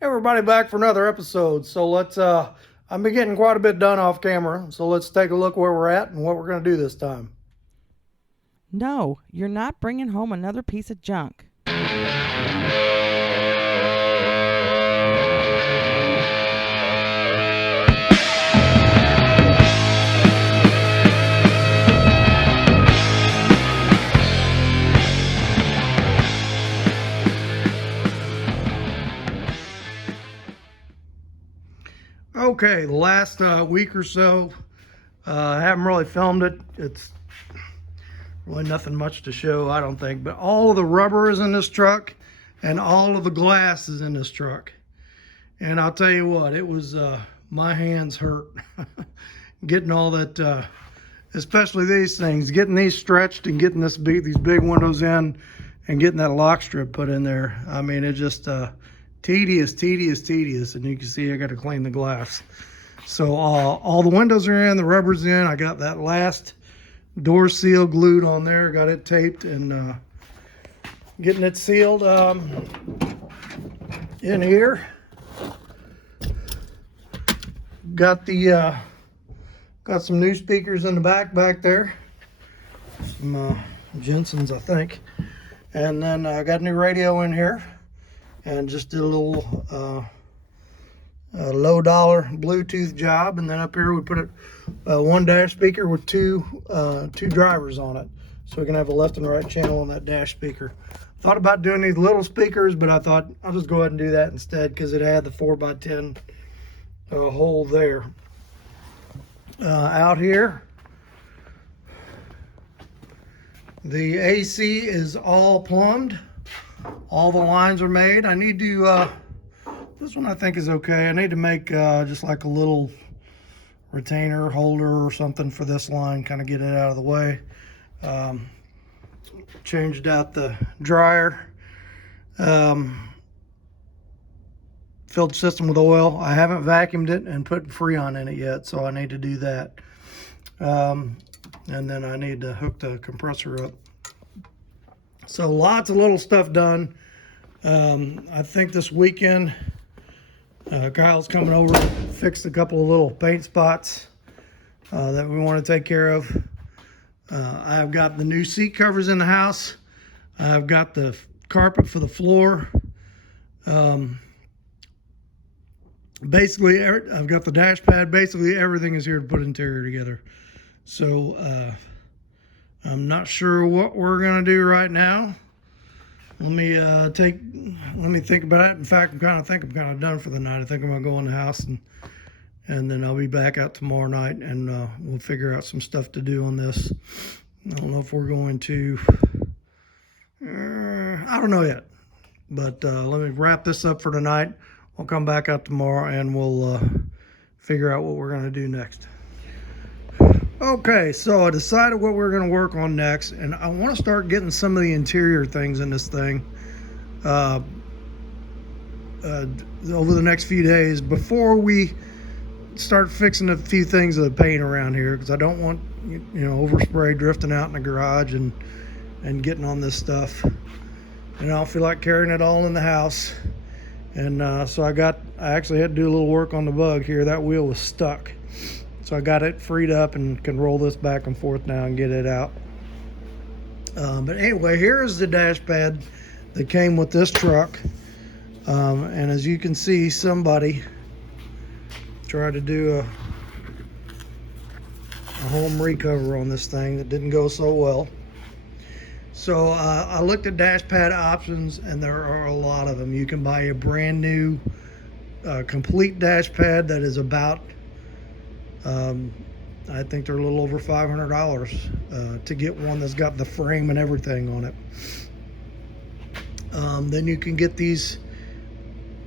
Everybody back for another episode. So I've been getting quite a bit done off camera. So let's take a look where we're at and what we're going to do this time. No, you're not bringing home another piece of junk. Okay, the last week or so, I haven't really filmed it. It's really nothing much to show, I don't think. But all of the rubber is in this truck and all of the glass is in this truck. And I'll tell you what, it was, my hands hurt getting all that, especially these things, getting these stretched and getting these big windows in and getting that lock strip put in there. I mean, it just, tedious. And you can see I got to clean the glass. So all the windows are in, the rubber's in. I got that last door seal glued on there, got it taped and getting it sealed in here. Got the got some new speakers in the back there, some Jensen's, I think, and then I got a new radio in here, and just did a little low dollar Bluetooth job. And then up here we put one dash speaker with two drivers on it, so we can have a left and right channel on that dash speaker. Thought about doing these little speakers, but I thought I'll just go ahead and do that instead because it had the 4x10 hole there. Out here, the AC is all plumbed. All the lines are made. I need to, this one I think is okay. I need to make just like a little retainer holder or something for this line, kind of get it out of the way. Changed out the dryer. Filled the system with oil. I haven't vacuumed it and put Freon in it yet, so I need to do that. And then I need to hook the compressor up. So lots of little stuff done. I think this weekend Kyle's coming over to fix a couple of little paint spots that we want to take care of. I've got the new seat covers in the house. I've got the carpet for the floor. Basically, I've got the dash pad. Basically, everything is here to put interior together. So I'm not sure what we're gonna do right now. Let me think about it. In fact, I'm kind of done for the night. I think I'm gonna go in the house and then I'll be back out tomorrow night and we'll figure out some stuff to do on this. I don't know if we're going to. I don't know yet. But let me wrap this up for tonight. We'll come back out tomorrow and we'll figure out what we're going to do next. Okay, so I decided what we're going to work on next, and I want to start getting some of the interior things in this thing over the next few days before we start fixing a few things of the paint around here, because I don't want overspray drifting out in the garage and getting on this stuff. And I don't feel like carrying it all in the house. And so I actually had to do a little work on the bug here. That wheel was stuck. So I got it freed up and can roll this back and forth now and get it out. But anyway, here is the dash pad that came with this truck. And as you can see, somebody tried to do a home recover on this thing that didn't go so well. So I looked at dash pad options, and there are a lot of them. You can buy a brand new complete dash pad that is about, I think they're a little over $500 to get one that's got the frame and everything on it. Then you can get these,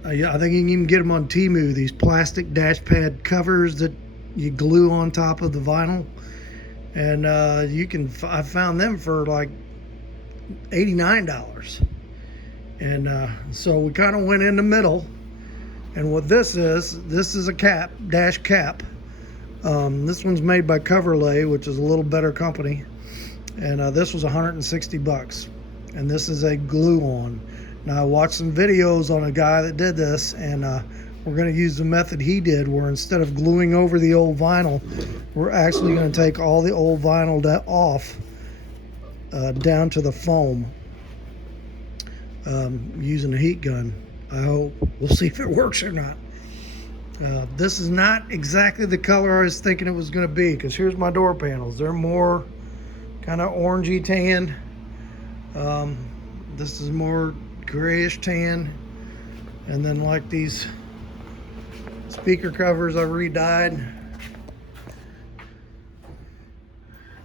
I think you can even get them on Temu, these plastic dash pad covers that you glue on top of the vinyl. And I found them for like $89. And so we kind of went in the middle. And what this is a dash cap. This one's made by Coverlay, which is a little better company. And this was $160. And this is a glue-on. Now I watched some videos on a guy that did this, and we're going to use the method he did, where instead of gluing over the old vinyl, we're actually going to take all the old vinyl off down to the foam using a heat gun. I hope. We'll see if it works or not. This is not exactly the color I was thinking it was going to be, because here's my door panels. They're more kind of orangey tan. This is more grayish tan. And then like these speaker covers I re-dyed.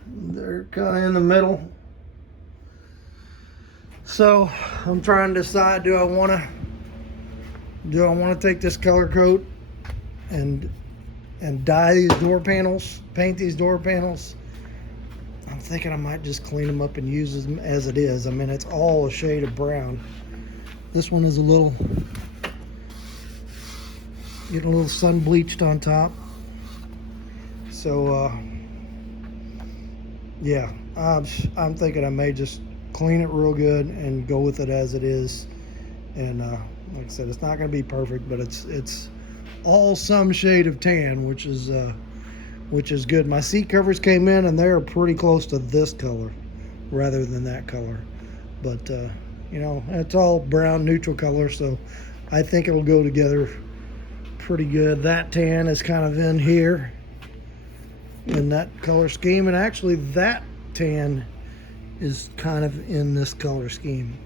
They're kind of in the middle. So I'm trying to decide, do I want to take this color coat and dye these door panels, paint these door panels? I'm thinking I might just clean them up and use them as it is. I mean, it's all a shade of brown. This one is getting a little sun bleached on top. So yeah, I'm thinking I may just clean it real good and go with it as it is. And like I said, it's not going to be perfect, but it's all some shade of tan, which is good. My seat covers came in and they're pretty close to this color rather than that color. But you know, it's all brown neutral color, so I think it'll go together pretty good. That tan is kind of in here in that color scheme, and actually that tan is kind of in this color scheme.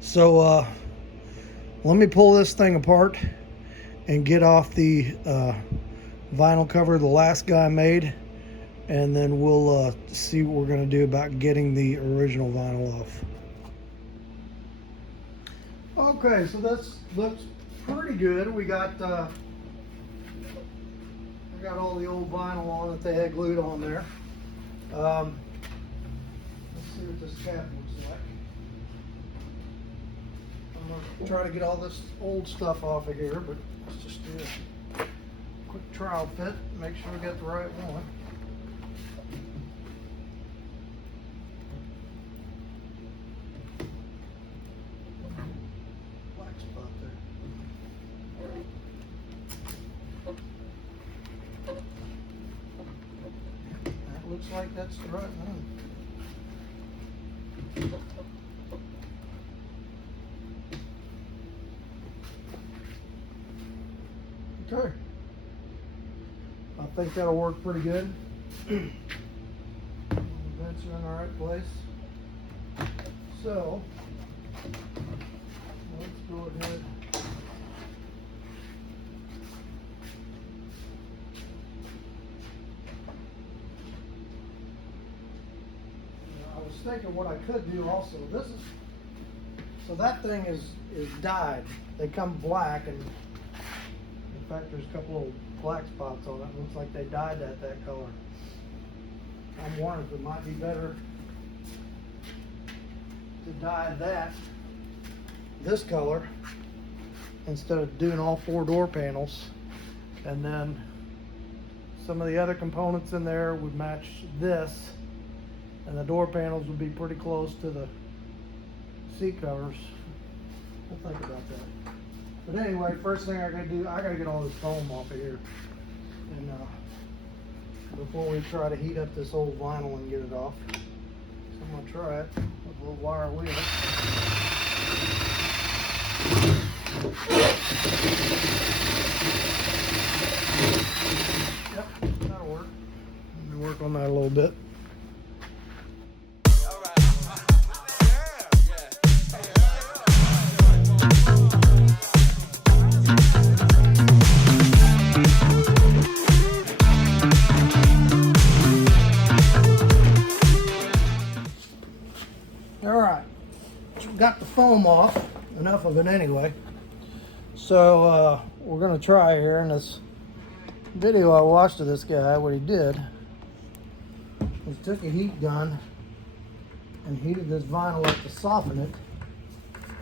So let me pull this thing apart and get off the vinyl cover the last guy made, and then we'll see what we're going to do about getting the original vinyl off. Okay, so this looks pretty good. We got I got all the old vinyl on that they had glued on there. Let's see what this cap looks like. I'm gonna try to get all this old stuff off of here, but let's just do a quick trial fit, make sure we got the right one. Black spot there. That looks like that's the right one. Okay. I think that'll work pretty good. Vents are in the right place. So, let's go ahead. I was thinking what I could do also. So that thing is dyed. They come black, and in fact there's a couple of black spots on it. Looks like they dyed that color. I'm wondering if it might be better to dye this color instead of doing all 4 door panels, and then some of the other components in there would match this, and the door panels would be pretty close to the seat covers. We'll think about that. But anyway, first thing I gotta do, I gotta get all this foam off of here, and before we try to heat up this old vinyl and get it off. So I'm gonna try it with a little wire wheel. Yep, that'll work. Let me work on that a little bit. Got the foam off, enough of it anyway. So we're gonna try here. In this video I watched of this guy, what he did was took a heat gun and heated this vinyl up to soften it,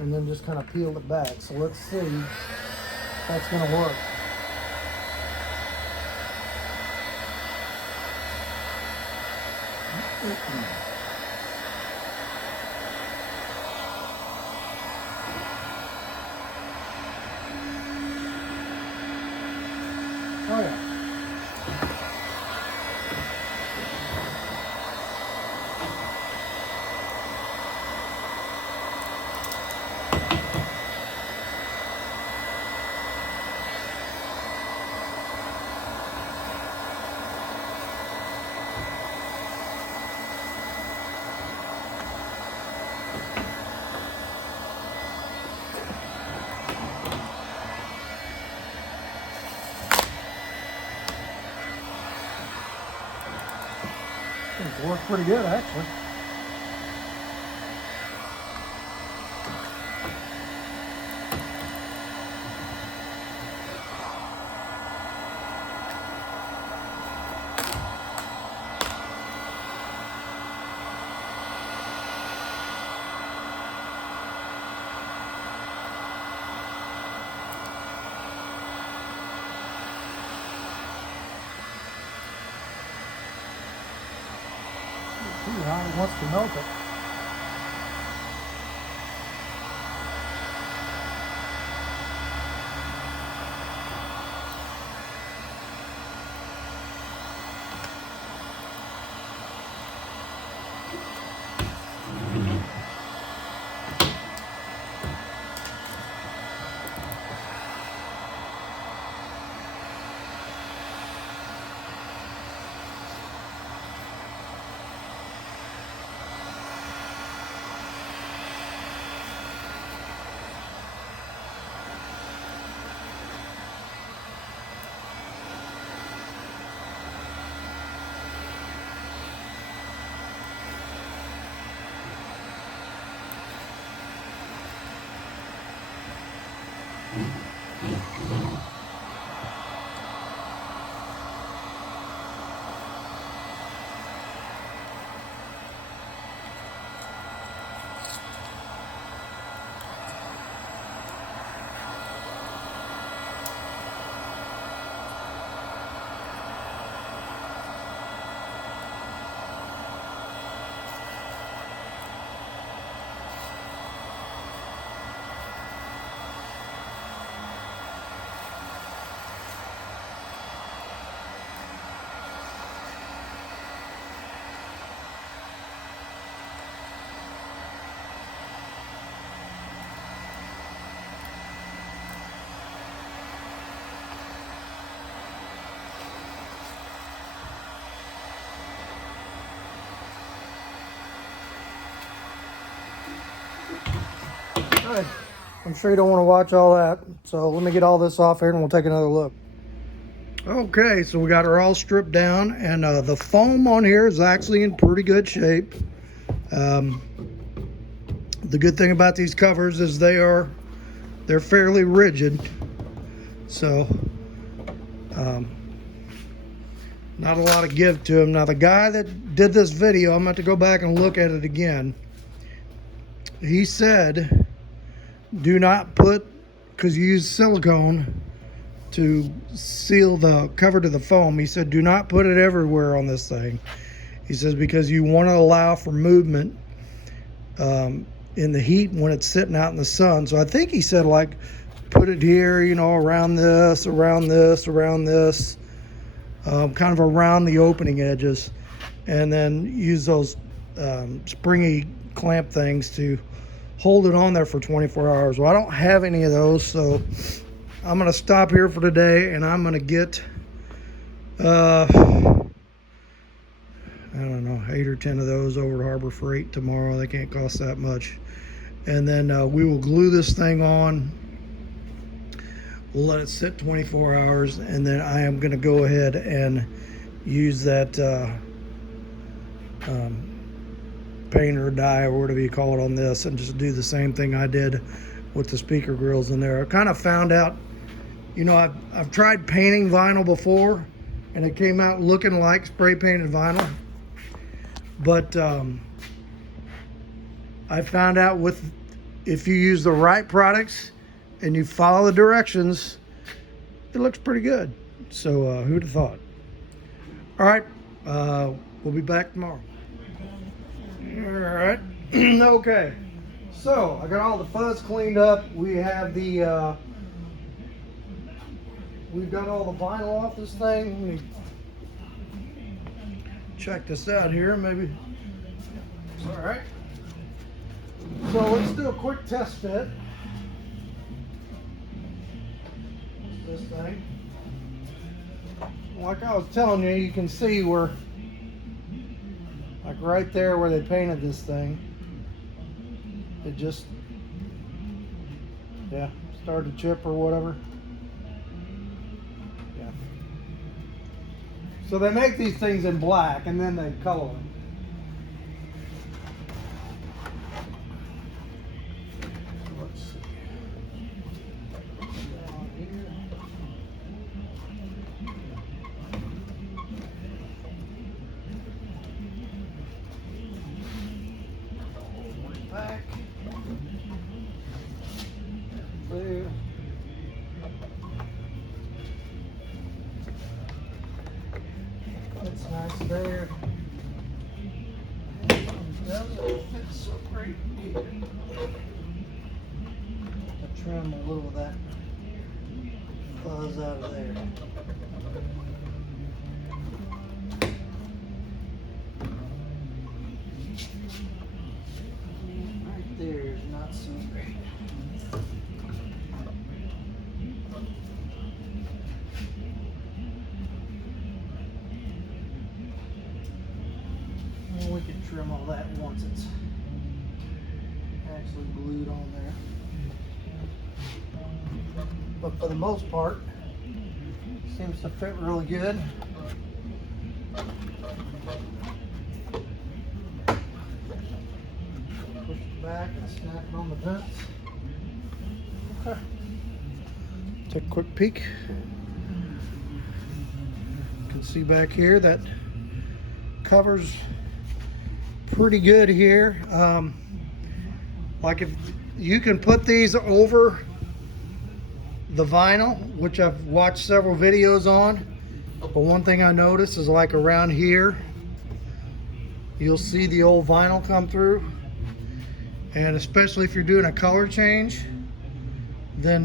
and then just kind of peeled it back. So let's see if that's gonna work. Oh yeah. It worked pretty good, actually. Too hot, it wants to melt it. Good. I'm sure you don't want to watch all that, so let me get all this off here and we'll take another look. Okay, so we got her all stripped down, and the foam on here is actually in pretty good shape. The good thing about these covers is they're fairly rigid, so not a lot of give to them. Now the guy that did this video, I'm going to go back and look at it again. He said, do not put, because you use silicone to seal the cover to the foam. He said, do not put it everywhere on this thing. He says, because you want to allow for movement in the heat when it's sitting out in the sun. So I think he said, like, put it here, you know, around this, around this, around this, kind of around the opening edges, and then use those springy clamp things to hold it on there for 24 hours. Well, I don't have any of those, so I'm going to stop here for today, and I'm going to get, I don't know, 8 or 10 of those over to Harbor Freight tomorrow. They can't cost that much. And then we will glue this thing on. We'll let it sit 24 hours, and then I am going to go ahead and use that paint or dye or whatever you call it on this, and just do the same thing I did with the speaker grills in there. I kind of found out, you know, I've tried painting vinyl before, and it came out looking like spray painted vinyl, but I found out if you use the right products and you follow the directions, it looks pretty good. So who'd have thought? All right, we'll be back tomorrow. All right. Okay, so I got all the fuzz cleaned up. We have the we've got all the vinyl off this thing. Let me check this out here, maybe. All right. So let's do a quick test fit. This thing. Like I was telling you, you can see where, like right there where they painted this thing, it just, yeah, started to chip or whatever. Yeah. So they make these things in black and then they color them. Let's see. Down here. Back. There. That's nice there. Doesn't fit so great here. I trim a little of that fuzz out of there. Right there is not so great. Well, we can trim all that once it's actually glued on there. But for the most part, it seems to fit really good. Push it back and snap it on the vents. Okay. Take a quick peek. You can see back here that covers pretty good here. Like if you can put these over the vinyl, which I've watched several videos on, but one thing I noticed is like around here you'll see the old vinyl come through, and especially if you're doing a color change, then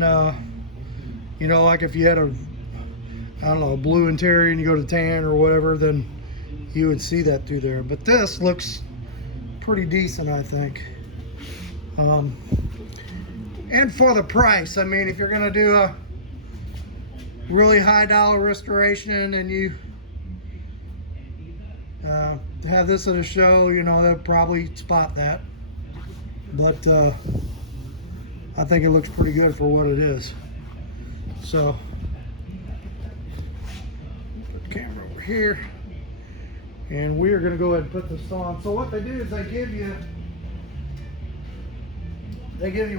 you know, like if you had a, I don't know, a blue interior and you go to tan or whatever, then you would see that through there. But this looks pretty decent, I think. And for the price, I mean, if you're gonna do a really high dollar restoration and you have this at a show, you know, they'll probably spot that. But I think it looks pretty good for what it is. So, put the camera over here. And we are going to go ahead and put this on. So what they do is they give you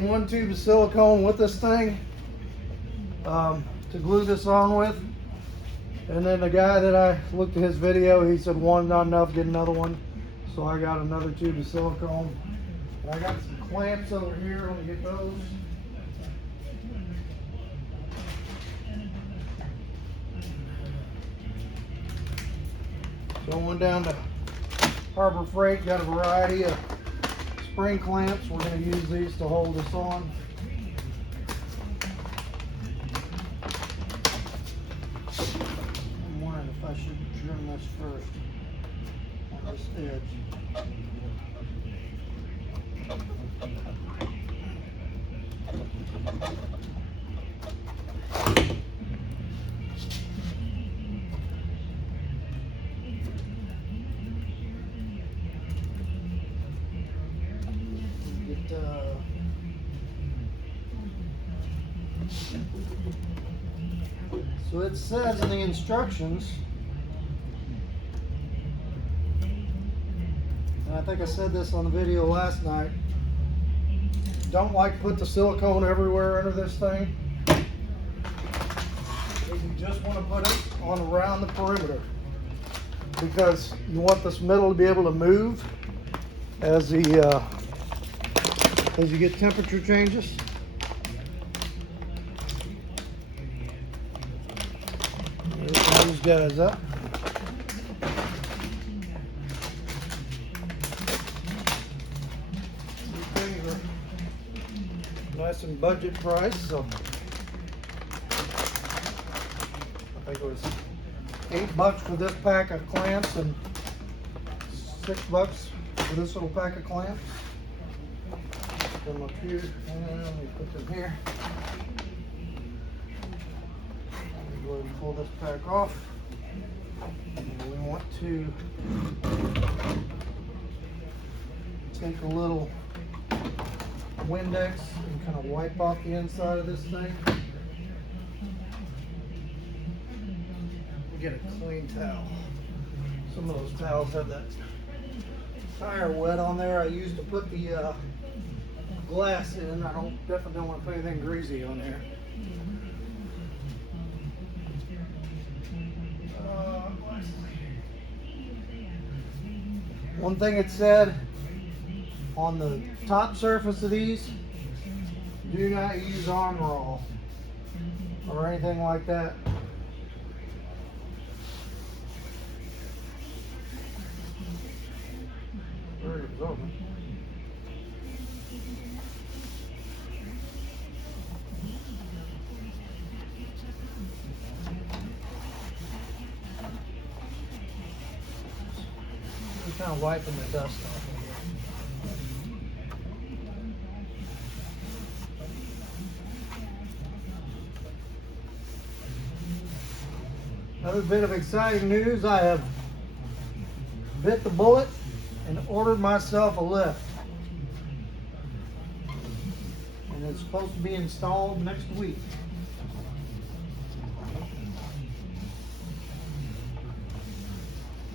one tube of silicone with this thing to glue this on with. And then the guy that I looked at his video, he said one not enough, get another one. So I got another tube of silicone. And I got some clamps over here. Let me get those. Going down to Harbor Freight, got a variety of spring clamps. We're going to use these to hold this on. I'm wondering if I should trim this first on this edge. So it says in the instructions, and I think I said this on the video last night, don't like put the silicone everywhere under this thing. You just want to put it on around the perimeter, because you want this metal to be able to move as you get temperature changes. These guys up. These are nice and budget price, so think it was $8 for this pack of clamps and $6 for this little pack of clamps. Put them up here and we put them here. Go ahead and pull this pack off. And we want to take a little Windex and kind of wipe off the inside of this thing. Get a clean towel. Some of those towels have that tire wet on there. I used to put the glass in. I definitely don't want to put anything greasy on there. One thing it said on the top surface of these, do not use Armor All or anything like that. There it goes. Just kind of wiping the dust off. Another bit of exciting news, I have bit the bullet and ordered myself a lift. And it's supposed to be installed next week.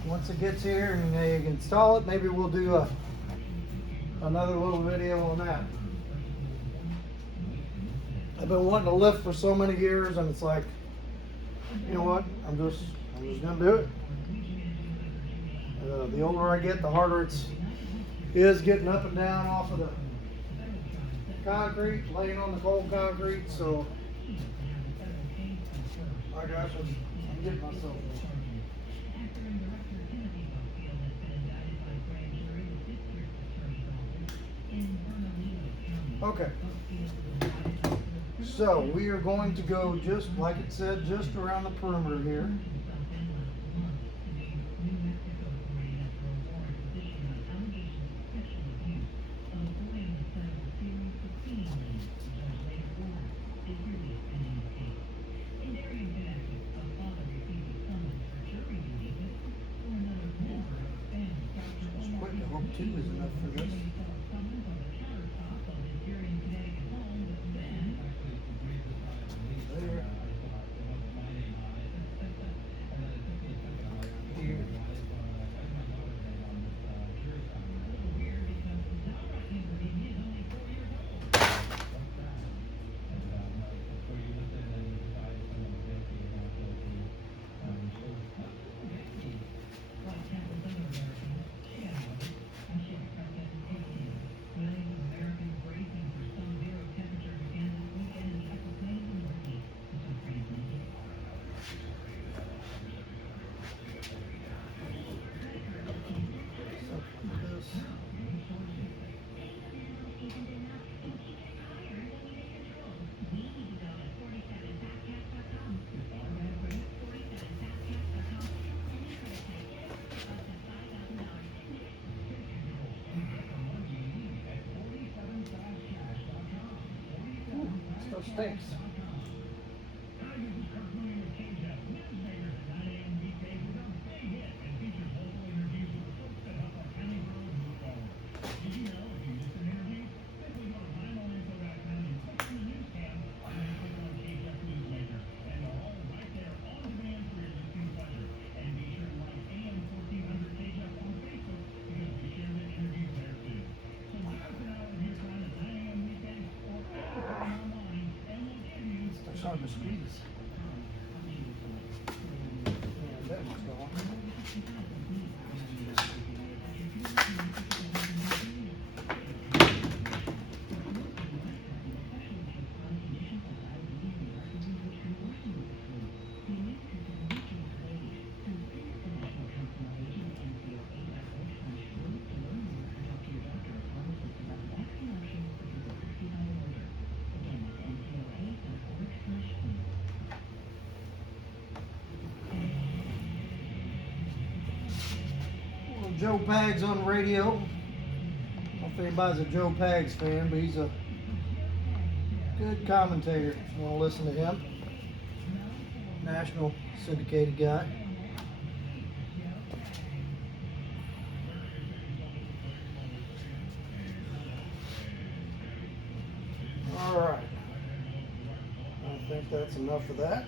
Once it gets here and they install it, maybe we'll do another little video on that. I've been wanting to lift for so many years, and it's like, you know what? I'm just gonna do it. The older I get, the harder it is getting up and down off of the concrete, laying on the cold concrete. So, my gosh, I'm getting myself. Okay. So we are going to go just like it said, just around the perimeter here. I hope 2 is enough for this. There. Here. Still stinks. It's hard to squeeze. Yeah, that one's gone. Joe Pags on the radio. I don't know if anybody's a Joe Pags fan, but he's a good commentator. If you want to listen to him. National syndicated guy. All right. I think that's enough of that.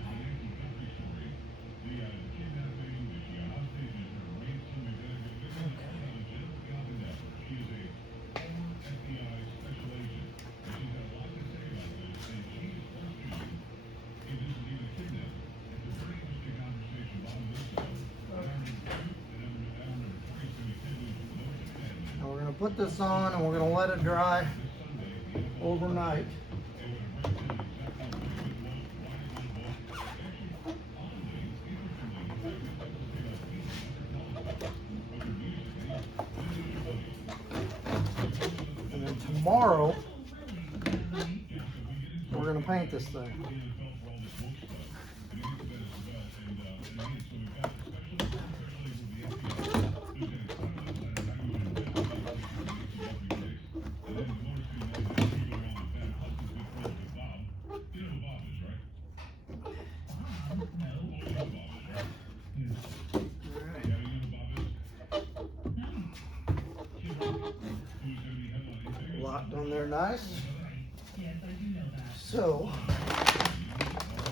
Now we're going to put this on and we're going to let it dry overnight. And then tomorrow we're going to paint this thing. Locked on there nice. So,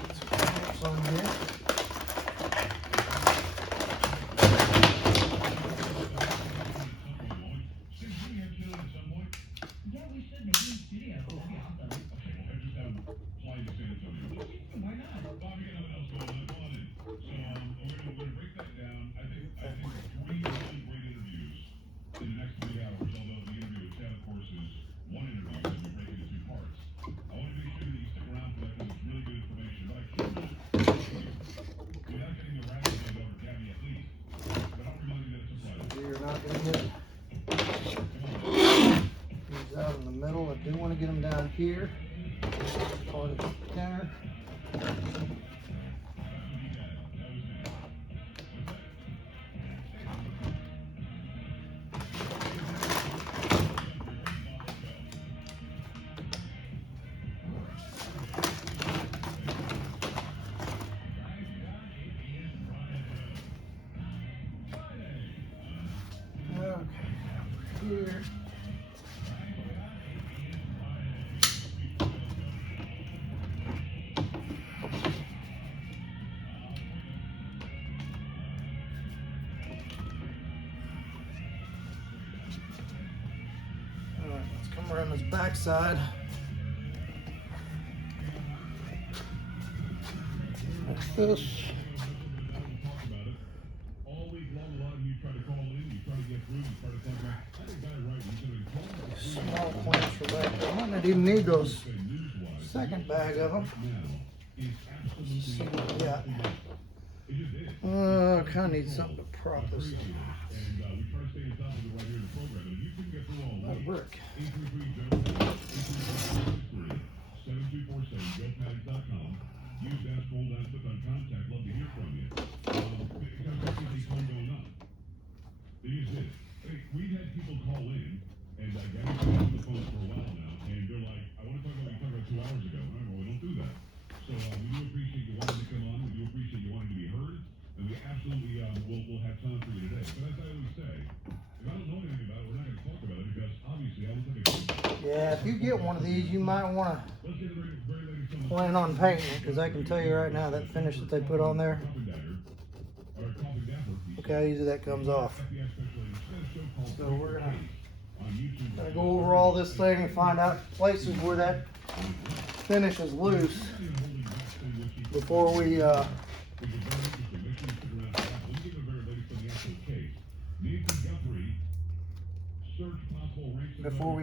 let's put this on here. You're not going to get these out in the middle. I do want to get them down here. Part of the counter. Here. All right, let's come around this back side. Like this. Small plants for back there. I might not even need those second bag of them. Let's see what we got. I kind of need something to prop this thing. That brick. We've had people call in, and I got on the phone for a while now, and they're like, I want to talk about what you talked about 2 hours ago. And I go, well, we don't do that. So we do appreciate you wanting to come on. We do appreciate you wanting to be heard. And we absolutely will have time for you today. But as I always say, if I don't know anything about it, we're not going to talk about it because obviously I will take a Yeah, if you get one of these, you might want to plan on painting it, because I can tell you right now that finish that they put on there. Look how easy that comes off. So we're gonna go over all this thing and find out places where that finish is loose before we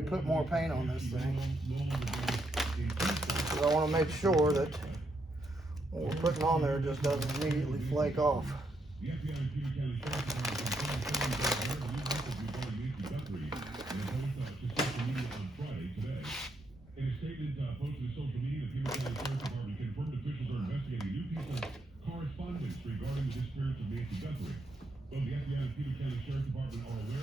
put more paint on this thing. Because I want to make sure that what we're putting on there just doesn't immediately flake off. In a statement posted to social media, the Peter County Sheriff's Department confirmed officials are investigating new people's correspondence regarding the disappearance of Nancy Guthrie. Both the FBI and Peter County Sheriff's Department are aware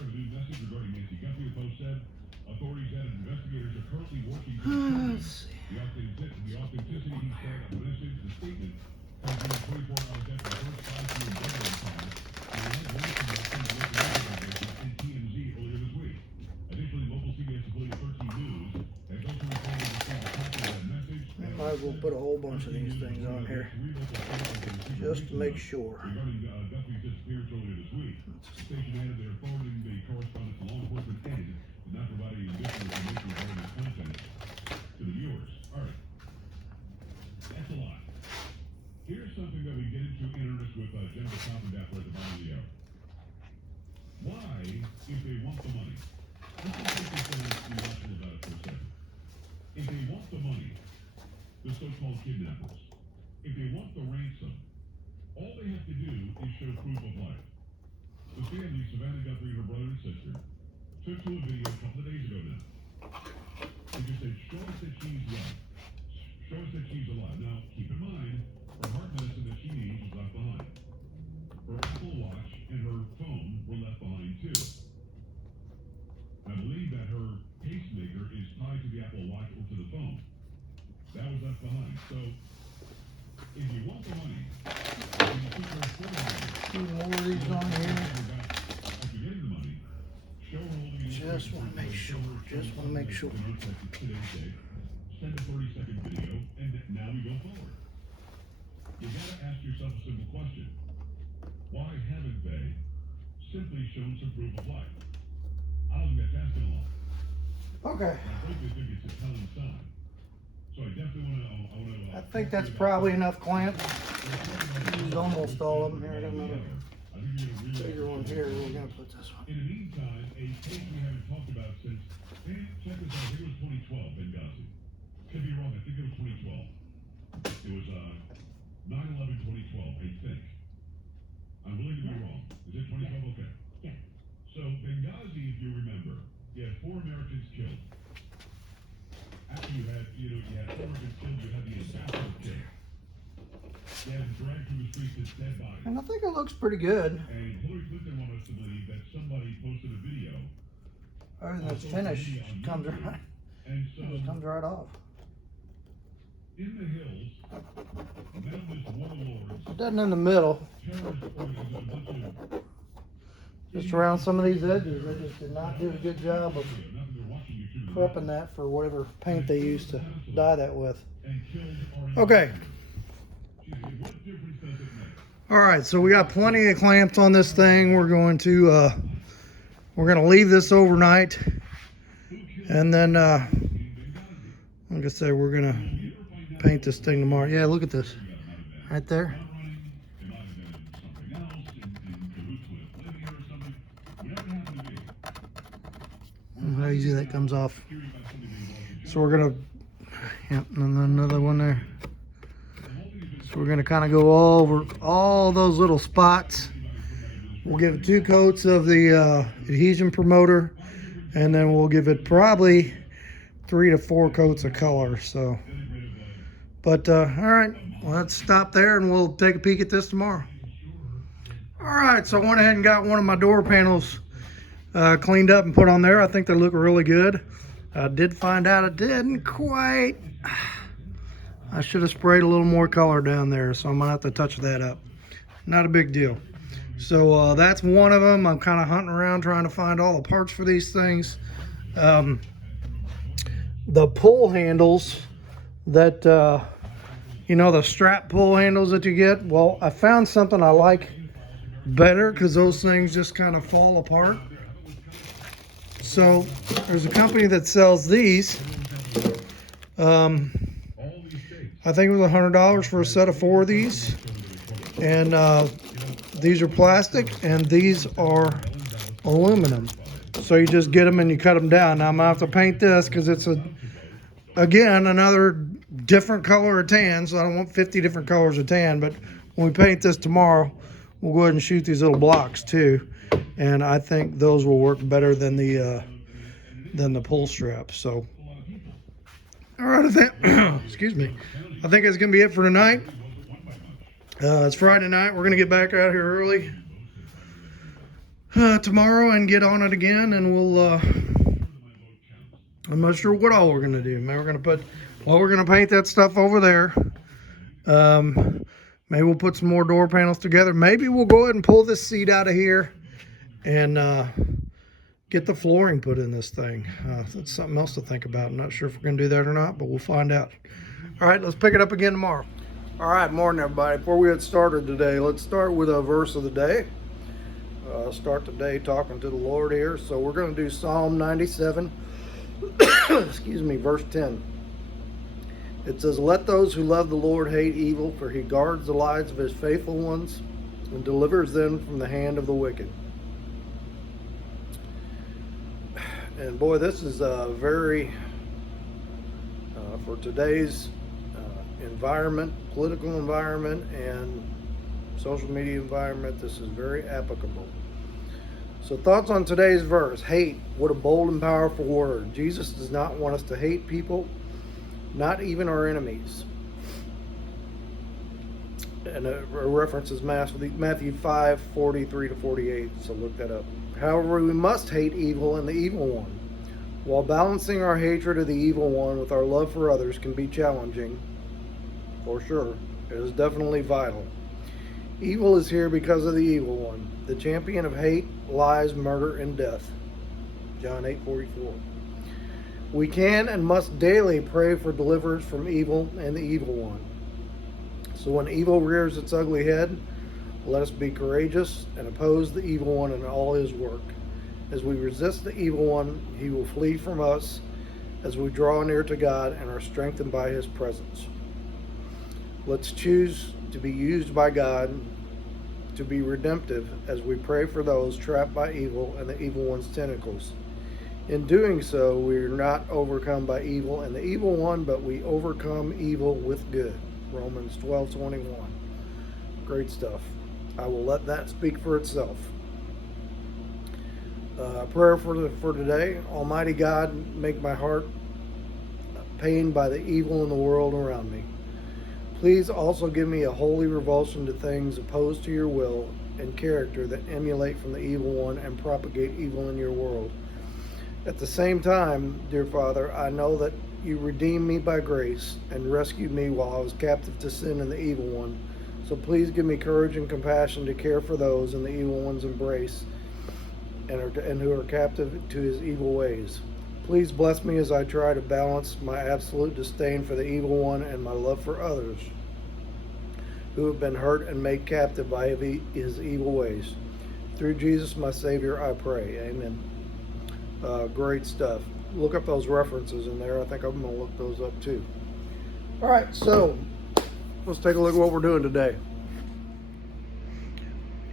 Might as well put a whole bunch of these things on here just to make sure. That's a lot. Here's something that we get into in earnest with Jennifer Coppendapper at the bottom of the hour. Why, if they want the money, let's just take this down and be logical about it for a second. If they want the money, the so-called kidnappers, if they want the ransom, all they have to do is show proof of life. The family, Savannah Guthrie and her brother and sister, took to a video a couple of days ago now. They just said, show us that she's alive. Show us that she's alive. Now, keep in mind, her heart medicine that she needs was left behind. Her Apple Watch and her phone were left behind too. I believe that her pacemaker is tied to the Apple Watch or to the phone. That was left behind. So, if you want the money, and you took her phone away, Two more of these on here. after getting the money, show her holding it. Just want to make sure. Just want to make sure. Today's date. Send a 30-second video, and now we go forward. You gotta ask yourself a simple question. Why haven't they simply shown some proof of life? I don't think that's asking a lot. Okay. I think it's a telling sign. So I definitely wanna, I think that's probably enough clamps. Used almost all of them here. I got another bigger one here. We're gonna put this one. In the meantime, a case we haven't talked about since, check this out, I think it was 2012, Benghazi. Could be wrong, I think it was 2012. It was 9/11/2012, I think. I'm willing to be wrong. Is it 2012? Okay. Yeah. So Benghazi, if you remember, you had 4 Americans killed. After you had 4 Americans killed, you had the ambassador killed. They had him dragged through the streets as dead bodies. And I think it looks pretty good. And Hillary Clinton wanted us to believe that somebody posted a video. Everything that's finished comes right. And so, It comes right off. in the hills, mountainous warlords, It doesn't in the middle. terrorist organizations, a bunch of Just around some of these edges, they just did not do a good job of nothing they're watching you through the prepping that for whatever paint they used to dye that with. and killed our Okay. What difference does it make? All right, so we got plenty of clamps on this thing. We're going to leave this overnight, and then like I say, we're gonna paint this thing tomorrow. Yeah, look at this right there. It might have been something else, in cahoots with Libya or something. Whatever it happened to be. How easy that comes off. So we're gonna, yeah, and then another one there. So we're gonna kind of go over all those little spots. We'll give it 2 coats of the adhesion promoter, and then we'll give it probably 3 to 4 coats of color. So, but all right, well, let's stop there and we'll take a peek at this tomorrow. All right, so I went ahead and got one of my door panels cleaned up and put on there. I think they look really good. I did find out it didn't quite. I should have sprayed a little more color down there, so I'm gonna have to touch that up. Not a big deal. So that's one of them. I'm kind of hunting around trying to find all the parts for these things. The pull handles that, the strap pull handles that you get. Well, I found something I like better because those things just kind of fall apart. So there's a company that sells these. I think it was $100 for a set of 4 of these. And these are plastic and these are aluminum. So you just get them and you cut them down. Now I'm gonna have to paint this because it's again another different color of tan. So I don't want 50 different colors of tan, but when we paint this tomorrow, we'll go ahead and shoot these little blocks too. And I think those will work better than the pull strap. So, all right, I think, excuse me. I think that's gonna be it for tonight. It's Friday night. We're gonna get back out here early tomorrow and get on it again, and we'll I'm not sure what all we're gonna do. Man, we're gonna paint that stuff over there. Maybe we'll put some more door panels together. Maybe we'll go ahead and pull this seat out of here and get the flooring put in this thing. That's something else to think about. I'm not sure if we're going to do that or not, but we'll find out. All right, let's pick it up again tomorrow. All right, morning, everybody. Before we get started today, let's start with a verse of the day. Start the day talking to the Lord here. So we're going to do Psalm 97, excuse me, verse 10. It says, "Let those who love the Lord hate evil, for he guards the lives of his faithful ones and delivers them from the hand of the wicked." And boy, this is very, for today's environment, political environment, and social media environment, this is very applicable. So thoughts on today's verse. Hate, what a bold and powerful word. Jesus does not want us to hate people, not even our enemies. And a reference is Matthew 5:43-48, so look that up. However, we must hate evil and the evil one. While balancing our hatred of the evil one with our love for others can be challenging, for sure, it is definitely vital. Evil is here because of the evil one, the champion of hate, lies, murder, and death. John 8:44. We can and must daily pray for deliverance from evil and the evil one. So when evil rears its ugly head, let us be courageous and oppose the evil one and all his work. As we resist the evil one, he will flee from us as we draw near to God and are strengthened by his presence. Let's choose to be used by God to be redemptive as we pray for those trapped by evil and the evil one's tentacles. In doing so, we are not overcome by evil and the evil one, but we overcome evil with good. Romans 12:21. Great stuff. I will let that speak for itself. Prayer for today. Almighty God, make my heart pained by the evil in the world around me. Please also give me a holy revulsion to things opposed to your will and character that emulate from the evil one and propagate evil in your world. At the same time, dear Father, I know that you redeemed me by grace and rescued me while I was captive to sin and the evil one. So please give me courage and compassion to care for those in the evil one's embrace and who are captive to his evil ways. Please bless me as I try to balance my absolute disdain for the evil one and my love for others who have been hurt and made captive by his evil ways. Through Jesus, my Savior, I pray. Amen. Great stuff. Look up those references in there. I think I'm going to look those up too. All right, so let's take a look at what we're doing today.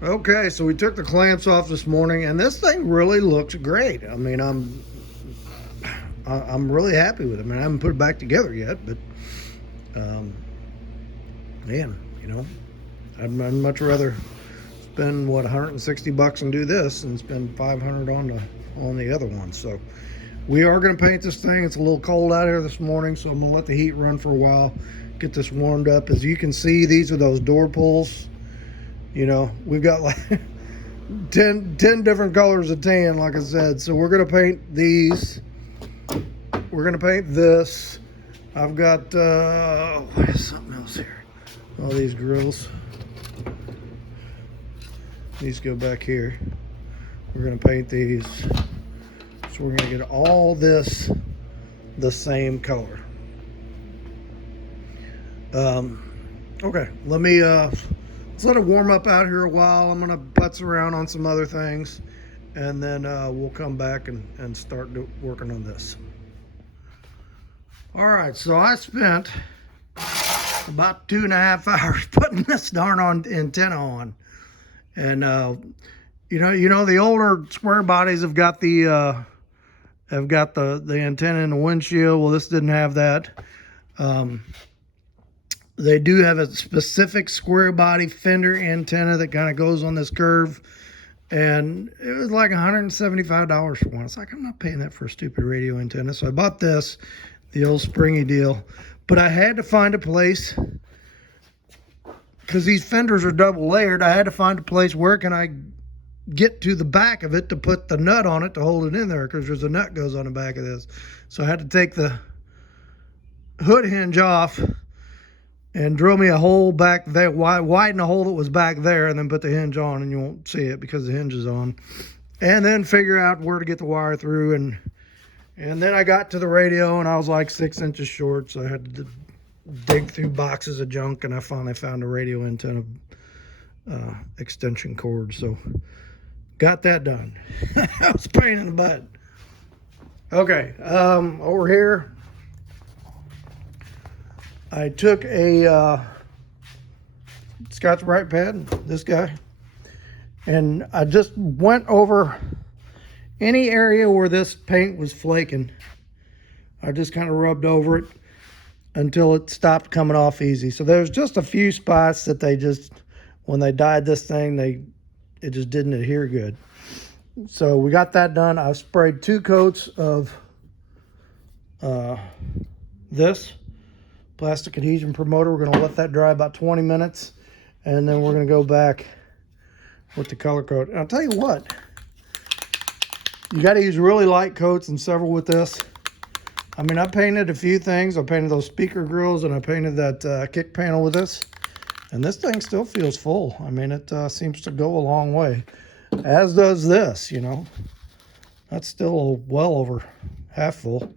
Okay, so we took the clamps off this morning, and this thing really looks great. I mean, I'm really happy with it. I mean, I haven't put it back together yet, but man, you know, I'd much rather spend $160 and do this and spend $500 on the other one. So we are going to paint this thing. It's a little cold out here this morning, so I'm going to let the heat run for a while, get this warmed up. As you can see, these are those door pulls. You know, we've got like 10 different colors of tan, like I said. So we're going to paint these. We're going to paint this. I've got, what is something else here? All these grills. These go back here. We're going to paint these. So we're going to get all this the same color. Okay, let's let it warm up out here a while. I'm going to putz around on some other things, and then we'll come back and start working on this. All right, so I spent about 2.5 hours putting this darn antenna on, and you know the older square bodies have got the antenna in the windshield. Well, this didn't have that. They do have a specific square body fender antenna that kind of goes on this curve, and it was like $175 for one. It's like, I'm not paying that for a stupid radio antenna. So I bought this, the old springy deal, but I had to find a place, because these fenders are double layered. I had to find a place where can I get to the back of it to put the nut on it to hold it in there, because there's a nut goes on the back of this. So I had to take the hood hinge off and drill me a hole back there, widen a hole that was back there, and then put the hinge on, and you won't see it because the hinge is on. And then figure out where to get the wire through, and then I got to the radio, and I was like 6 inches short, so I had to dig through boxes of junk, and I finally found a radio antenna extension cord. So got that done. That was a pain in the butt. Okay, over here, I took a Scotch-Brite pad, this guy, and I just went over any area where this paint was flaking. I just kind of rubbed over it until it stopped coming off easy. So there's just a few spots that they just, when they dyed this thing, it just didn't adhere good. So we got that done. I sprayed 2 coats of this plastic adhesion promoter. We're going to let that dry about 20 minutes, and then we're going to go back with the color coat. And I'll tell you what, you got to use really light coats and several with this. I mean, I painted a few things. I painted those speaker grills, and I painted that kick panel with this. And this thing still feels full. I mean, it seems to go a long way. As does this, you know. That's still well over half full.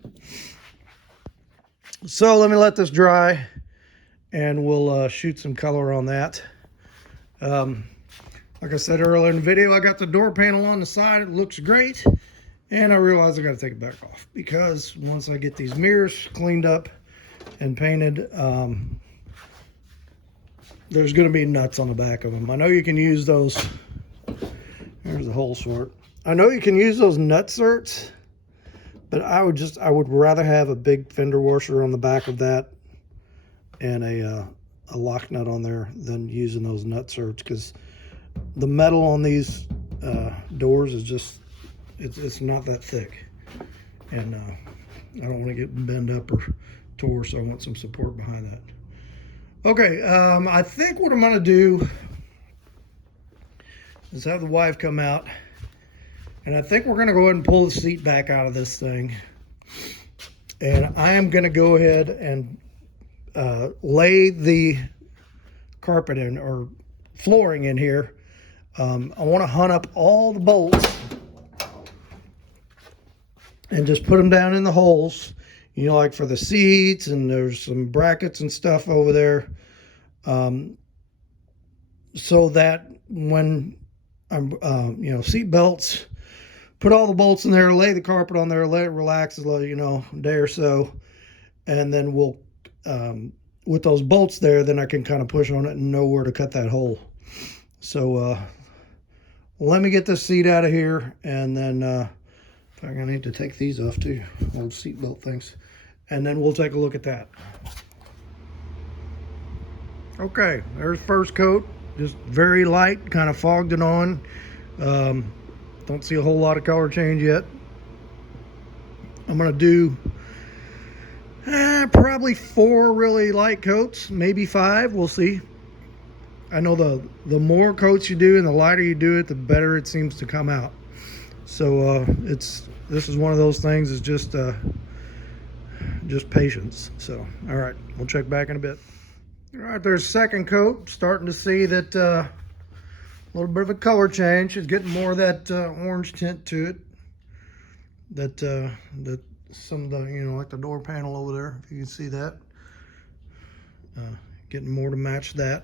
So let me let this dry, and we'll shoot some color on that. Like I said earlier in the video, I got the door panel on the side. It looks great. And I realized I got to take it back off, because once I get these mirrors cleaned up and painted, there's going to be nuts on the back of them. I know you can use those. There's the hole short. I know you can use those nut certs, but I would rather have a big fender washer on the back of that and a lock nut on there than using those nut certs, because the metal on these doors is just, it's not that thick, and I don't want to get bent up or tore, so I want some support behind that. Okay, I think what I'm going to do is have the wife come out, and I think we're going to go ahead and pull the seat back out of this thing, and I am going to go ahead and lay the carpet in, or flooring in here. I want to hunt up all the bolts and just put them down in the holes, you know, like for the seats, and there's some brackets and stuff over there, so that when I'm, you know, seat belts, put all the bolts in there, lay the carpet on there, let it relax, you know, a day or so, and then we'll, with those bolts there, then I can kind of push on it and know where to cut that hole. So let me get this seat out of here, and then I'm gonna need to take these off too, old seat belt things, and then we'll take a look at that. Okay, there's first coat, just very light, kind of fogged it on. Don't see a whole lot of color change yet. I'm gonna do probably 4 really light coats, maybe 5, we'll see. I know the more coats you do and the lighter you do it, the better it seems to come out. So this is one of those things, is just patience. So all right, we'll check back in a bit. All right, there's second coat. Starting to see that a little bit of a color change. It's getting more of that orange tint to it. That some of the, you know, like the door panel over there, if you can see that, getting more to match that.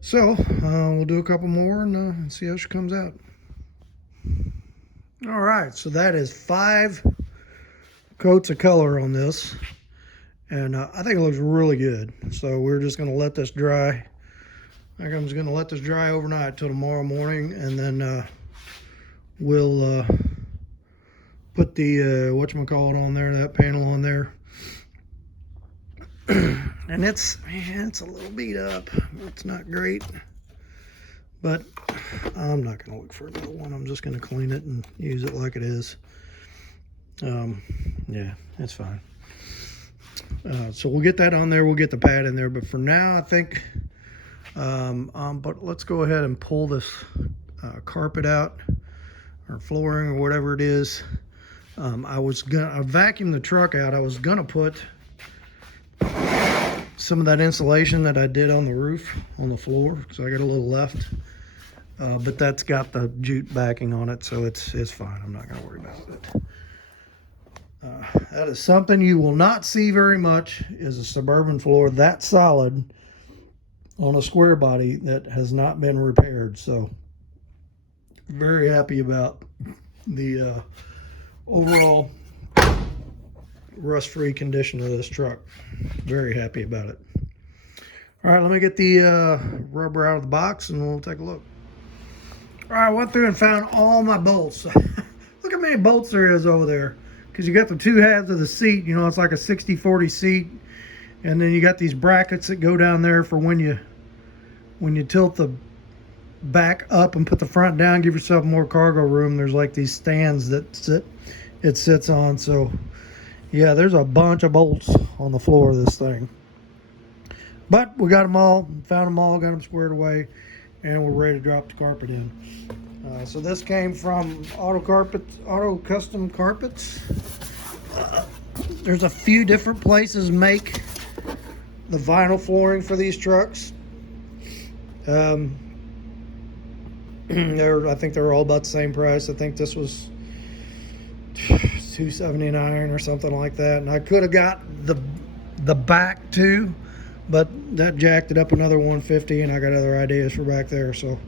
So we'll do a couple more and see how she comes out. All right, so that is 5 coats of color on this, and I think it looks really good. So we're just going to let this dry. I think I'm just going to let this dry overnight till tomorrow morning, and then we'll put the whatchamacallit on there, that panel on there. And it's a little beat up. It's not great, but I'm not going to look for another one. I'm just going to clean it and use it like it is. Yeah, it's fine. So we'll get that on there. We'll get the pad in there. But for now, I think, but let's go ahead and pull this carpet out, or flooring, or whatever it is. I vacuumed the truck out. I was going to put some of that insulation that I did on the roof, on the floor, so I got a little left. But that's got the jute backing on it, so it's fine. I'm not going to worry about it. That is something you will not see very much, is a Suburban floor that solid on a square body that has not been repaired. So very happy about the overall rust-free condition of this truck. Very happy about it. All right, let me get the rubber out of the box and we'll take a look. All right, I went through and found all my bolts. Look how many bolts there is over there. Because you got the two halves of the seat, you know, it's like a 60-40 seat. And then you got these brackets that go down there for when you tilt the back up and put the front down, give yourself more cargo room. There's like these stands that it sits on. So yeah, there's a bunch of bolts on the floor of this thing. But we got them all, found them all, got them squared away, and we're ready to drop the carpet in. So this came from Auto Custom Carpets. There's a few different places make the vinyl flooring for these trucks. I think they're all about the same price. I think this was $279 or something like that. And I could have got the back too, but that jacked it up another $150, and I got other ideas for back there. So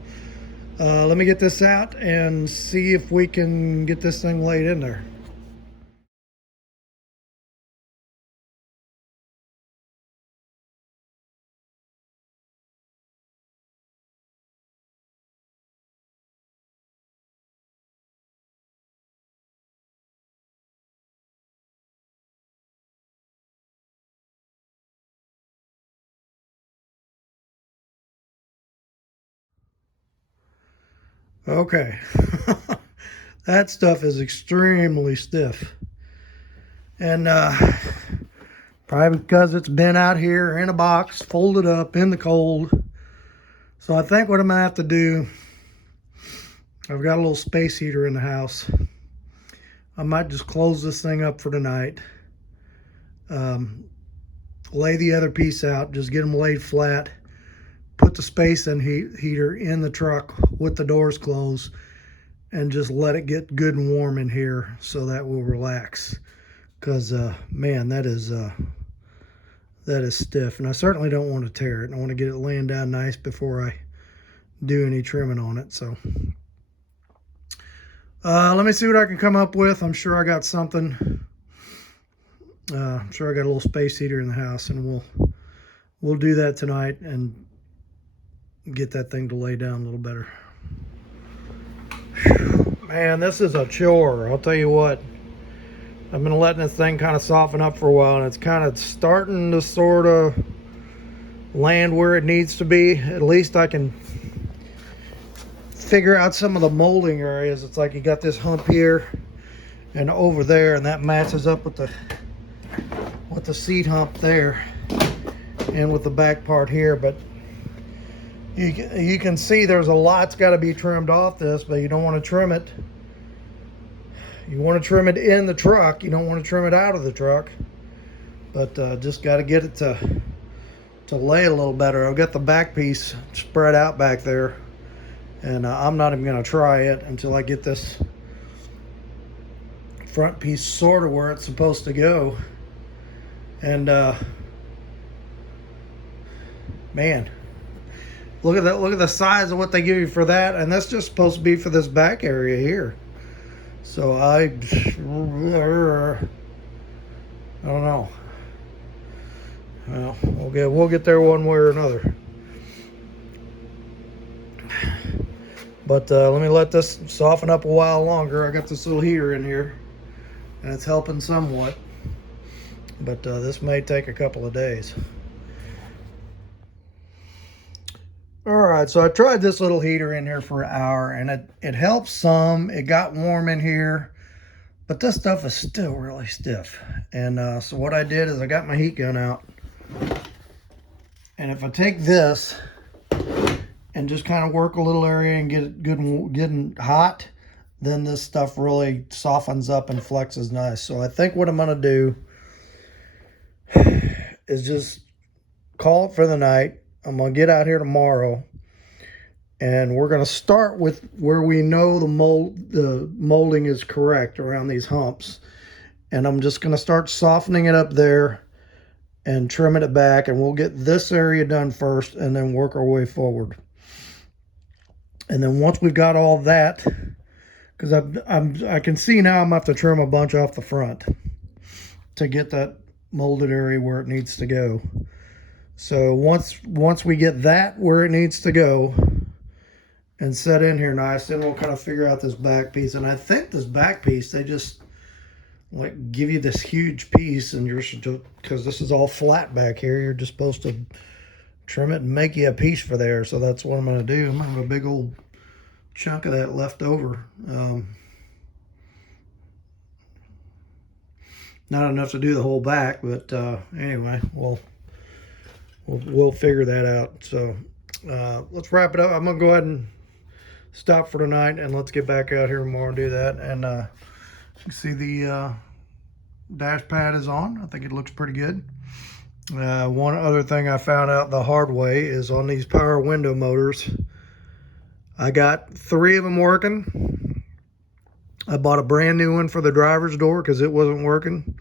let me get this out and see if we can get this thing laid in there. Okay. That stuff is extremely stiff. And probably because it's been out here in a box, folded up in the cold. So I think what I'm gonna have to do, I've got a little space heater in the house. I might just close this thing up for tonight. Lay the other piece out, just get them laid flat. Put the space heater in the truck with the doors closed, and just let it get good and warm in here so that will relax. Because man, that is stiff, and I certainly don't want to tear it. I want to get it laying down nice before I do any trimming on it. So let me see what I can come up with. I'm sure I got something. I'm sure I got a little space heater in the house, and we'll do that tonight and get that thing to lay down a little better. Whew. Man, this is a chore. I'll tell you what. I've been letting this thing kind of soften up for a while, and it's kind of starting to sort of land where it needs to be. At least I can figure out some of the molding areas. It's like you got this hump here and over there, and that matches up with the seat hump there and with the back part here. But you can see there's a lot's got to be trimmed off this, but you don't want to trim it. You want to trim it in the truck. You don't want to trim it out of the truck. But just got to get it to lay a little better. I've got the back piece spread out back there, and I'm not even going to try it until I get this front piece sort of where it's supposed to go. And man, look at that. Look at the size of what they give you for that, and that's just supposed to be for this back area here. So I don't know. Well, we'll get there one way or another. But let me let this soften up a while longer. I got this little heater in here, and it's helping somewhat. But this may take a couple of days. Alright, so I tried this little heater in here for an hour, and it helps some. It got warm in here, but this stuff is still really stiff. And so what I did is I got my heat gun out, and if I take this and just kind of work a little area and get it good and getting hot, then this stuff really softens up and flexes nice. So I think what I'm going to do is just call it for the night. I'm going to get out here tomorrow, and we're going to start with where we know the molding is correct around these humps. And I'm just going to start softening it up there and trimming it back, and we'll get this area done first and then work our way forward. And then once we've got all that, because I can see now I'm going to have to trim a bunch off the front to get that molded area where it needs to go. So once we get that where it needs to go and set in here nice, then we'll kind of figure out this back piece. And I think this back piece, they just like give you this huge piece, and you're just, because this is all flat back here, you're just supposed to trim it and make you a piece for there. So that's what I'm going to do. I'm going to have a big old chunk of that left over. Not enough to do the whole back, but anyway, we'll figure that out. So let's wrap it up. I'm gonna go ahead and stop for tonight, and let's get back out here tomorrow and do that. And you see the dash pad is on. I think it looks pretty good. One other thing I found out the hard way is on these power window motors. I got 3 of them working. I bought a brand new one for the driver's door because it wasn't working.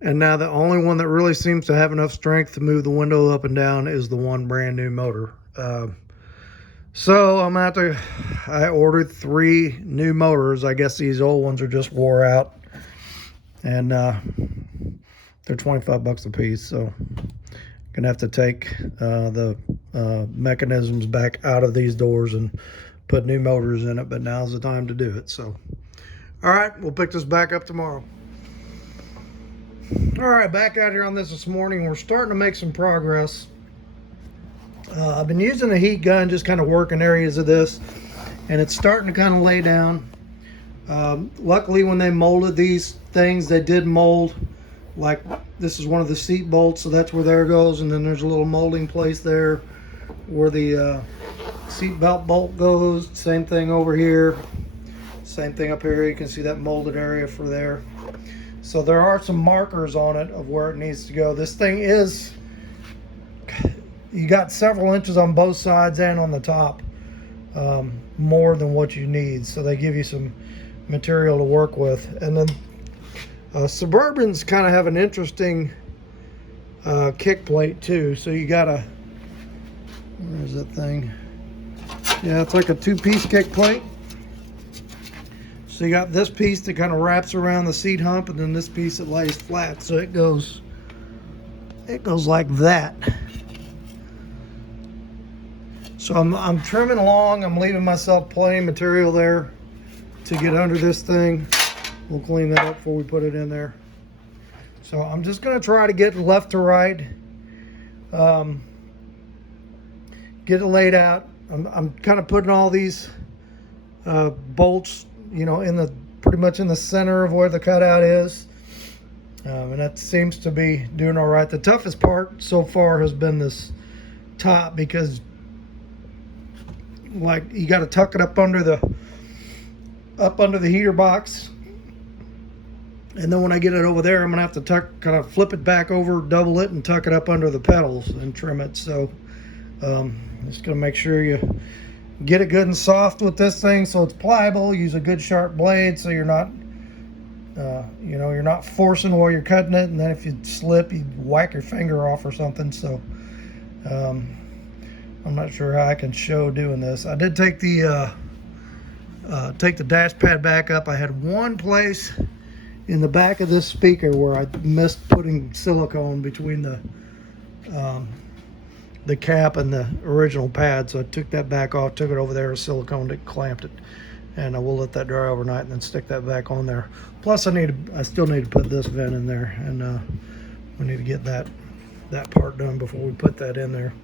And now the only one that really seems to have enough strength to move the window up and down is the one brand new motor. So I'm going to have to, I ordered 3 new motors. I guess these old ones are just wore out. And they're 25 bucks a piece. So I'm going to have to take the mechanisms back out of these doors and put new motors in it. But now's the time to do it. So, all right, we'll pick this back up tomorrow. All right, back out here on this morning. We're starting to make some progress. I've been using a heat gun, just kind of working areas of this, and it's starting to kind of lay down. Luckily, when they molded these things, they did mold, like this is one of the seat bolts, so that's where there goes, and then there's a little molding place there where the seat belt bolt goes. Same thing over here. Same thing up here. You can see that molded area for there. So there are some markers on it of where it needs to go. This thing is, you got several inches on both sides and on the top, more than what you need. So they give you some material to work with. And then Suburbans kind of have an interesting kick plate too. So you got a, where's that thing? Yeah, it's like a 2-piece kick plate. So you got this piece that kind of wraps around the seat hump, and then this piece that lays flat. So it goes like that. So I'm trimming along. I'm leaving myself plenty of material there to get under this thing. We'll clean that up before we put it in there. So I'm just going to try to get left to right. Get it laid out. I'm kind of putting all these bolts, you know, in the pretty much in the center of where the cutout is, and that seems to be doing all right. The toughest part so far has been this top, because like you got to tuck it up under the heater box, and then when I get it over there, I'm gonna have to kind of flip it back over, double it, and tuck it up under the pedals and trim it. So just gonna make sure you get it good and soft with this thing so it's pliable. Use a good sharp blade so you're not you're not forcing while you're cutting it, and then if you slip, you whack your finger off or something. So I'm not sure how I can show doing this. I did take the dash pad back up. I had one place in the back of this speaker where I missed putting silicone between the cap and the original pad, so I took that back off, took it over there, siliconed it, clamped it, and I will let that dry overnight and then stick that back on there. Plus I still need to put this vent in there, and we need to get that part done before we put that in there.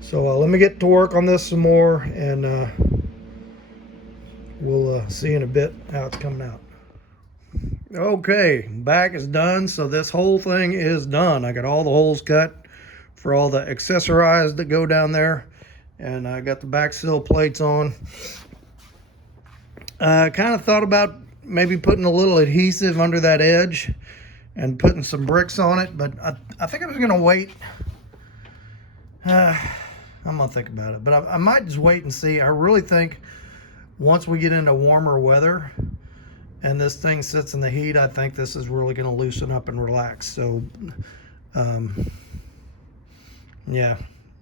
So let me get to work on this some more, and we'll see in a bit how it's coming out. Okay, back is done. So this whole thing is done. I got all the holes cut for all the accessorized that go down there, and I got the back sill plates on. I kind of thought about maybe putting a little adhesive under that edge and putting some bricks on it, but I think I was going to wait I'm gonna think about it, but I might just wait and see. I really think once we get into warmer weather and this thing sits in the heat, I think this is really going to loosen up and relax. So, yeah,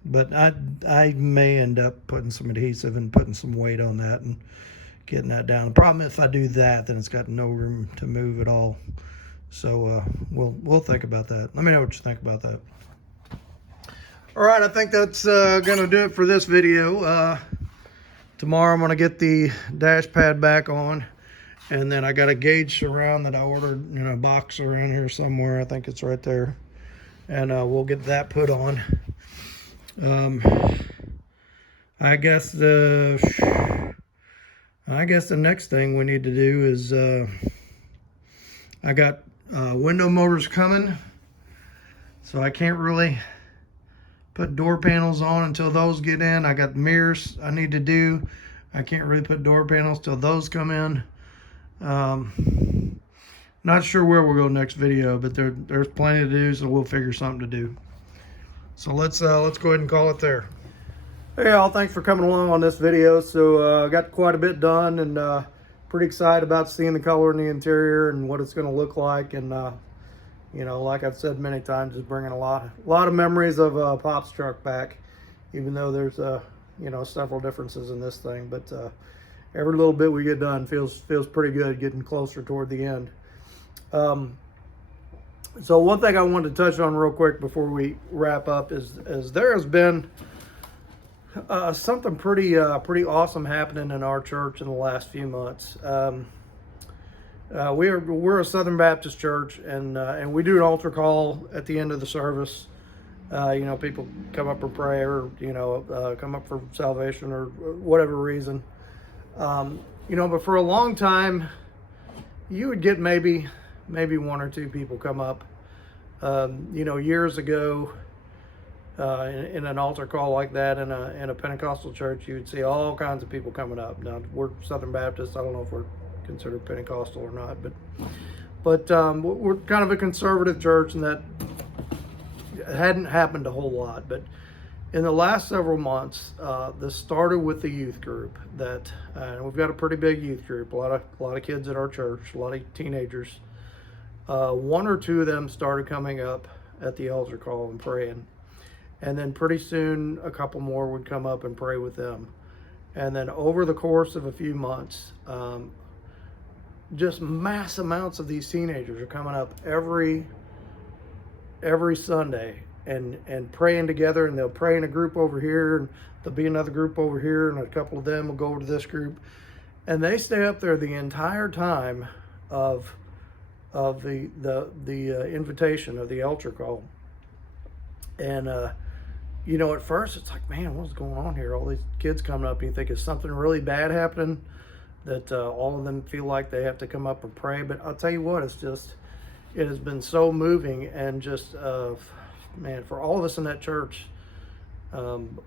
but I may end up putting some adhesive and putting some weight on that and getting that down. The problem if I do that, then it's got no room to move at all. So we'll think about that. Let me know what you think about that. All right, I think that's gonna do it for this video. Tomorrow I'm gonna get the dash pad back on, and then I got a gauge surround that I ordered in a box around here somewhere. I think it's right there, and we'll get that put on. I guess the next thing we need to do is I got window motors coming, so I can't really put door panels on until those get in. I got mirrors I need to do. I can't really put door panels till those come in. Not sure where we'll go next video, but there's plenty to do, so we'll figure something to do. So let's go ahead and call it there. Hey all, thanks for coming along on this video. So I got quite a bit done, and pretty excited about seeing the color in the interior and what it's going to look like. And you know, like I've said many times, it's bringing a lot of memories of Pop's truck back, even though there's you know, several differences in this thing. But every little bit we get done feels pretty good, getting closer toward the end. So one thing I wanted to touch on real quick before we wrap up is there has been something pretty awesome happening in our church in the last few months. We're a Southern Baptist church, and we do an altar call at the end of the service. You know, people come up and pray, or you know, come up for salvation or whatever reason. You know, but for a long time, you would get maybe one or two people come up. You know, years ago, in an altar call like that in a Pentecostal church, you would see all kinds of people coming up. Now we're Southern Baptist. I don't know if we're considered Pentecostal or not, but we're kind of a conservative church, and that hadn't happened a whole lot. But in the last several months, this started with the youth group. That we've got a pretty big youth group, a lot of kids at our church, a lot of teenagers. One or two of them started coming up at the altar call and praying, and then pretty soon a couple more would come up and pray with them. And then over the course of a few months, just mass amounts of these teenagers are coming up every Sunday and praying together, and they'll pray in a group over here, and there'll be another group over here, and a couple of them will go over to this group, and they stay up there the entire time of the invitation of the altar call. And you know, at first it's like, man, what's going on here? All these kids coming up, and you think, is something really bad happening, that all of them feel like they have to come up and pray? But I'll tell you what, it has been so moving, and just man, for all of us in that church,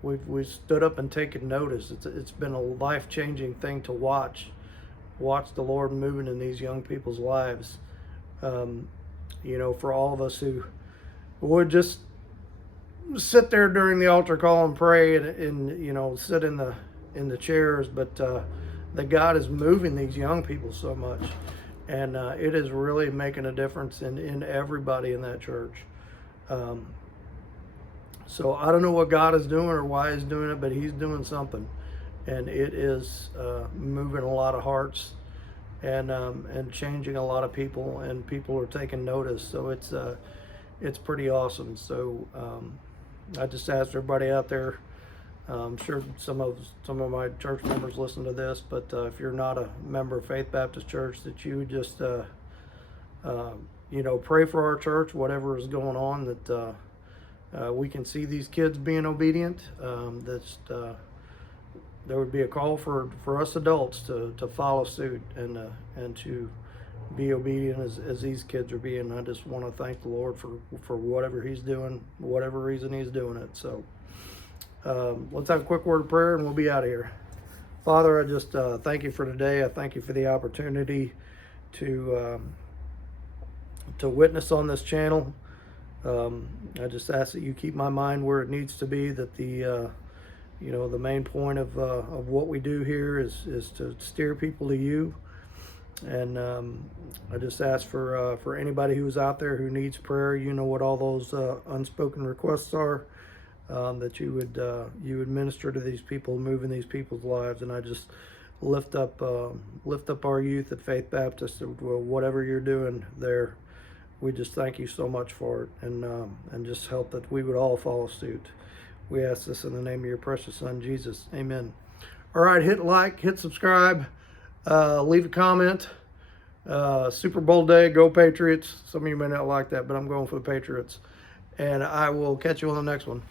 we've stood up and taken notice. It's been a life-changing thing to watch the Lord moving in these young people's lives. You know, for all of us who would just sit there during the altar call and pray, and you know, sit in the chairs, but that God is moving these young people so much, and it is really making a difference in everybody in that church. So I don't know what God is doing or why He's doing it, but He's doing something, and it is moving a lot of hearts, and changing a lot of people, and people are taking notice. So it's pretty awesome. So I just asked everybody out there. I'm sure some of my church members listen to this, but if you're not a member of Faith Baptist Church, that you would just you know, pray for our church, whatever is going on, that we can see these kids being obedient. There would be a call for us adults to follow suit, and to be obedient as these kids are being. I just want to thank the Lord for whatever He's doing, whatever reason He's doing it. So let's have a quick word of prayer, and we'll be out of here. Father, I just thank You for today. I thank You for the opportunity to witness on this channel. I just ask that you keep my mind where it needs to be, that the the main point of what we do here is to steer people to you. And I just ask for anybody who's out there who needs prayer. You know what all those unspoken requests are, that you would minister to these people, move in these people's lives. And I just lift up our youth at Faith Baptist. Whatever you're doing there, we just thank you so much for it, and just help that we would all follow suit. We ask this in the name of your precious Son, Jesus. Amen. All right, hit like, hit subscribe, leave a comment. Super Bowl day, go Patriots. Some of you may not like that, but I'm going for the Patriots. And I will catch you on the next one.